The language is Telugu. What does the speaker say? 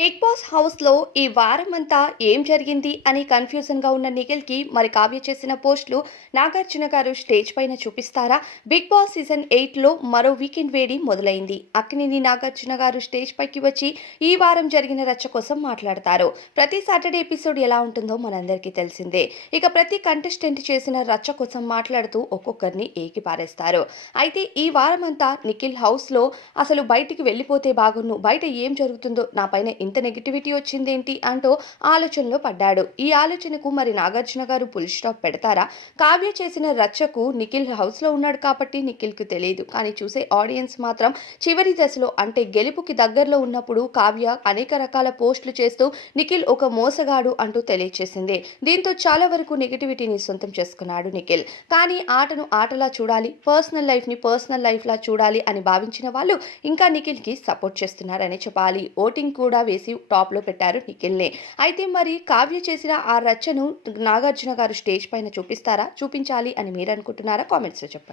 బిగ్ బాస్ హౌస్లో ఈ వారమంతా ఏం జరిగింది అని కన్ఫ్యూజన్గా ఉన్న నిఖిల్కి మరి కావ్య చేసిన పోస్టులు నాగార్జున గారు స్టేజ్ పైన చూపిస్తారా? బిగ్ బాస్ సీజన్ ఎయిట్లో మరో వీకెండ్ వేడి మొదలైంది. అక్కినేని నాగార్జున గారు స్టేజ్ పైకి వచ్చి ఈ వారం జరిగిన రచ్చ కోసం మాట్లాడతారు. ప్రతి సాటర్డే ఎపిసోడ్ ఎలా ఉంటుందో మనందరికీ తెలిసిందే. ఇక ప్రతి కంటెస్టెంట్ చేసిన రచ్చ కోసం మాట్లాడుతూ ఒక్కొక్కరిని ఏకి పారేస్తారు. అయితే ఈ వారమంతా నిఖిల్ హౌస్లో అసలు బయటికి వెళ్ళిపోతే బాగున్ను బయట ఏం జరుగుతుందో నా పైన ఇంత నెగిటివిటీ వచ్చిందేంటి అంటూ ఆలోచనలో పడ్డాడు. ఈ ఆలోచనకు మరి నాగార్జున గారు పుల్ స్టాప్ పెడతారా? కావ్య చేసిన రచ్చకు నిఖిల్ హౌస్లో ఉన్నాడు కాబట్టి నిఖిల్కి తెలియదు. కానీ చూసే ఆడియన్స్ మాత్రం చివరి దశలో అంటే గెలుపుకి దగ్గరలో ఉన్నప్పుడు కావ్య అనేక రకాల పోస్టులు చేస్తూ నిఖిల్ ఒక మోసగాడు అంటూ తెలియచేసింది. దీంతో చాలా వరకు నెగిటివిటీని సొంతం చేసుకున్నాడు నిఖిల్. కానీ ఆటను ఆటలా చూడాలి పర్సనల్ లైఫ్ని పర్సనల్ లైఫ్లా చూడాలి అని భావించిన వాళ్ళు ఇంకా నిఖిల్కి సపోర్ట్ చేస్తున్నారని చెప్పాలి. ఓటింగ్ కూడా వేసి టాప్లో పెట్టారు నిఖిల్ని. అయితే మరి కావ్య చేసిన ఆ రచ్చను నాగార్జున గారు స్టేజ్ పైన చూపిస్తారా? చూపించాలి అని మీరు అనుకుంటున్నారా? కామెంట్స్లో చెప్పండి.